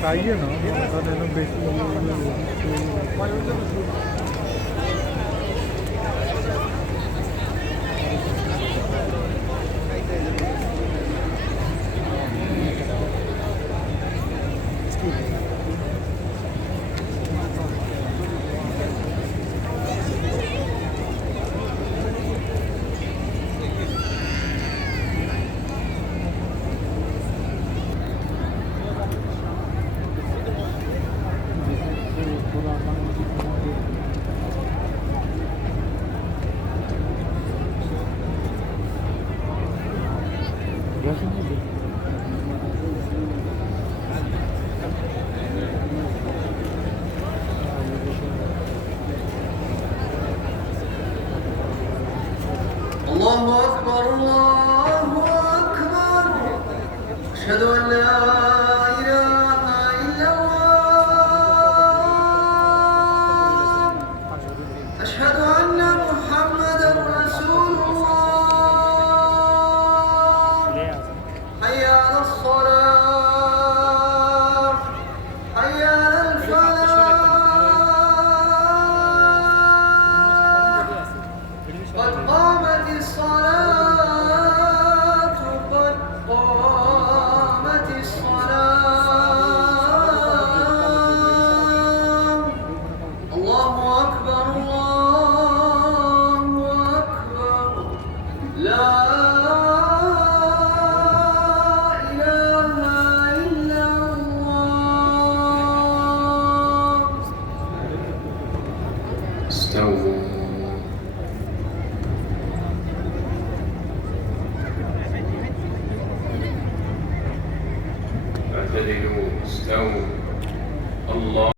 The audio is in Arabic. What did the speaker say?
चाहिए ना बेटी الله أكبر الله أكبر أشهد أن لا إله إلا الله أشهد أن محمدا رسول الله حي على الصلاة حي على الفلاح قد قامت الصلاة قد قامت الصلاة الله أكبر الله أكبر لا إله إلا الله استووا اعتدلوا استووا الله